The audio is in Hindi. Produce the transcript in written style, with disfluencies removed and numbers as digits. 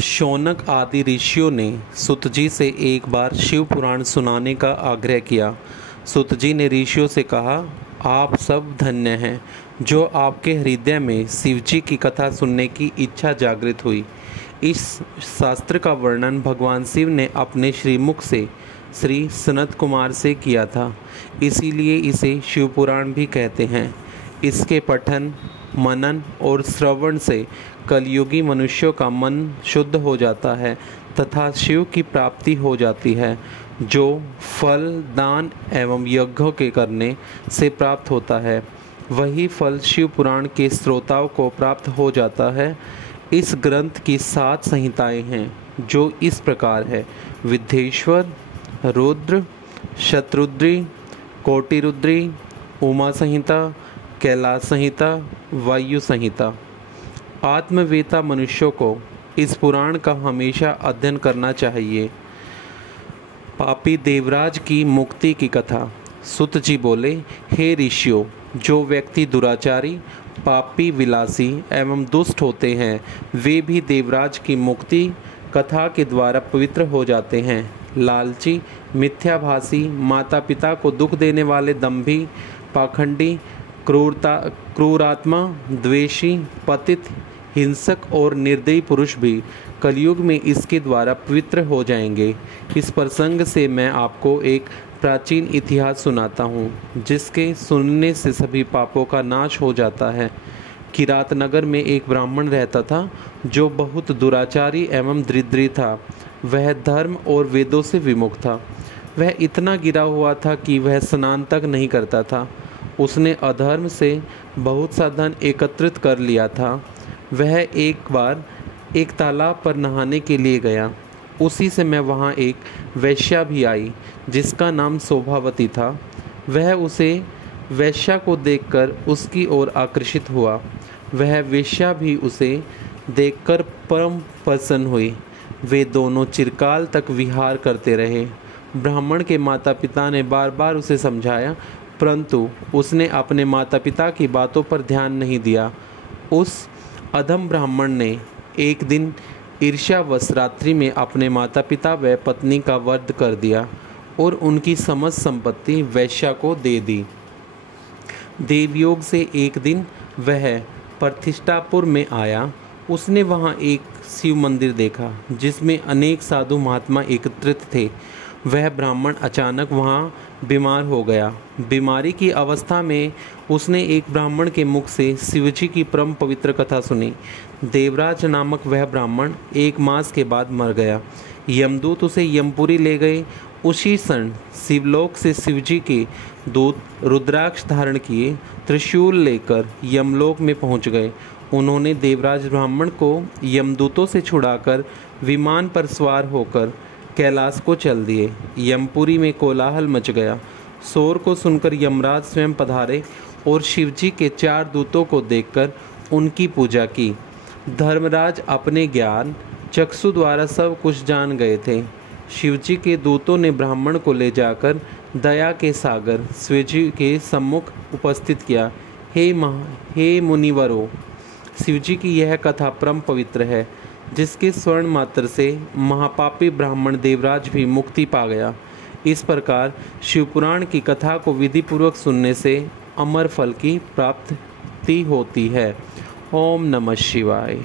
शौनक आदि ऋषियों ने सुत जी से एक बार शिव पुराण सुनाने का आग्रह किया। सुत जी ने ऋषियों से कहा, आप सब धन्य हैं जो आपके हृदय में शिव जी की कथा सुनने की इच्छा जागृत हुई। इस शास्त्र का वर्णन भगवान शिव ने अपने श्रीमुख से श्री सनत कुमार से किया था, इसीलिए इसे शिव पुराण भी कहते हैं। इसके पठन, मनन और श्रवण से कलयुगी मनुष्यों का मन शुद्ध हो जाता है तथा शिव की प्राप्ति हो जाती है, जो फल दान एवं यज्ञों के करने से प्राप्त होता है। वही फल शिव पुराण के श्रोताओं को प्राप्त हो जाता है। इस ग्रंथ की 7 संहिताएं हैं, जो इस प्रकार है: विद्येश्वर, रुद्र, शतरुद्री, कोटिरुद्री, उमा संहिता, कैलाश संहिता, वायु संहिता। आत्मवेता मनुष्यों को इस पुराण का हमेशा अध्ययन करना चाहिए। पापी देवराज की मुक्ति की कथा। सुत जी बोले, हे ऋषियों, जो व्यक्ति दुराचारी, पापी, विलासी एवं दुष्ट होते हैं, वे भी देवराज की मुक्ति कथा के द्वारा पवित्र हो जाते हैं। लालची, मिथ्याभासी, माता पिता को दुख देने वाले, दंभी, पाखंडी, क्रूरात्मा, द्वेषी, पतित, हिंसक और निर्दयी पुरुष भी कलयुग में इसके द्वारा पवित्र हो जाएंगे। इस प्रसंग से मैं आपको एक प्राचीन इतिहास सुनाता हूँ, जिसके सुनने से सभी पापों का नाश हो जाता है। किरात नगर में एक ब्राह्मण रहता था, जो बहुत दुराचारी एवं दरिद्री था। वह धर्म और वेदों से विमुख था। वह इतना गिरा हुआ था कि वह स्नान तक नहीं करता था। उसने अधर्म से बहुत सा धन एकत्रित कर लिया था। वह एक बार एक तालाब पर नहाने के लिए गया। उसी समय वहाँ एक वैश्या भी आई, जिसका नाम शोभावती था। वह उसे वैश्या को देखकर उसकी ओर आकर्षित हुआ। वह वेश्या भी उसे देखकर परम प्रसन्न हुई। वे दोनों चिरकाल तक विहार करते रहे। ब्राह्मण के माता पिता ने बार बार उसे समझाया, परंतु उसने अपने माता पिता की बातों पर ध्यान नहीं दिया। उस अधम ब्राह्मण ने एक दिन ईर्ष्यावश रात्रि में अपने माता पिता व पत्नी का वध कर दिया और उनकी समस्त संपत्ति वैश्या को दे दी। देवयोग से एक दिन वह प्रतिष्ठापुर में आया। उसने वहाँ एक शिव मंदिर देखा, जिसमें अनेक साधु महात्मा एकत्रित थे। वह ब्राह्मण अचानक वहाँ बीमार हो गया। बीमारी की अवस्था में उसने एक ब्राह्मण के मुख से शिवजी की परम पवित्र कथा सुनी। देवराज नामक वह ब्राह्मण 1 मास के बाद मर गया। यमदूत उसे यमपुरी ले गए। उसी क्षण शिवलोक से शिवजी के दूत रुद्राक्ष धारण किए त्रिशूल लेकर यमलोक में पहुँच गए। उन्होंने देवराज ब्राह्मण को यमदूतों से छुड़ाकर विमान पर सवार होकर कैलाश को चल दिए। यमपुरी में कोलाहल मच गया। शोर को सुनकर यमराज स्वयं पधारे और शिवजी के 4 दूतों को देखकर उनकी पूजा की। धर्मराज अपने ज्ञान चक्षु द्वारा सब कुछ जान गए थे। शिवजी के दूतों ने ब्राह्मण को ले जाकर दया के सागर शिवजी के सम्मुख उपस्थित किया। हे मुनिवरों, शिवजी की यह कथा परम पवित्र है, जिसके स्वर्ण मात्र से महापापी ब्राह्मण देवराज भी मुक्ति पा गया। इस प्रकार शिवपुराण की कथा को विधिपूर्वक सुनने से अमर फल की प्राप्ति होती है। ओम नमः शिवाय।